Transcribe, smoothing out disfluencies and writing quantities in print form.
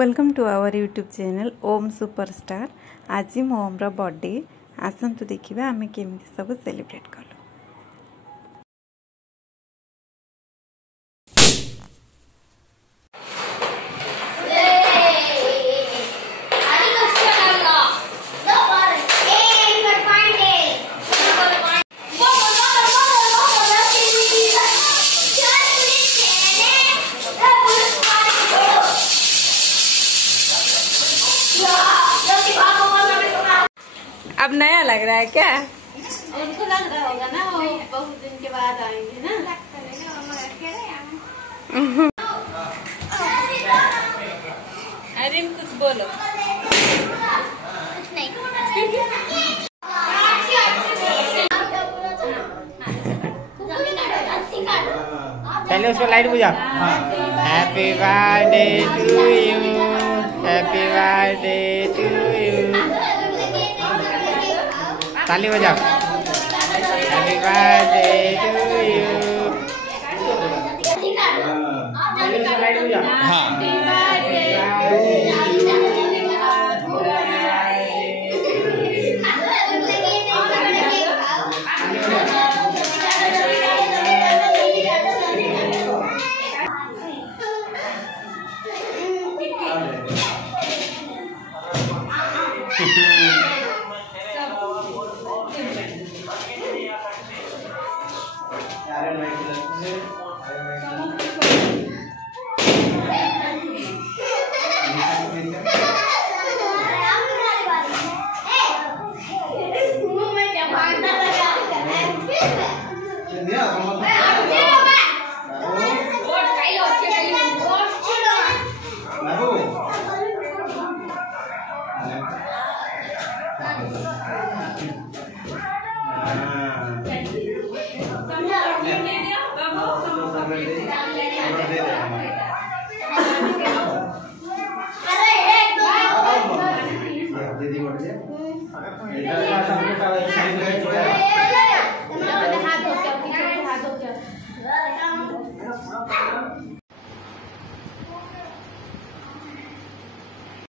Welcome to our YouTube channel Om superstar. आज मो ओम रो birthday आसतु देखिबा आमे केमिति सब सेलिब्रेट कलु। अब नया लग रहा है क्या? उनको लग रहा होगा ना, वो बहुत दिन के बाद आएंगे ना। अरे कुछ बोलो। कुछ नहीं। पहले उसको लाइट बुझा। Happy birthday to you, happy birthday to you. ताली बजाओ। Happy birthday to you. Light बुझा।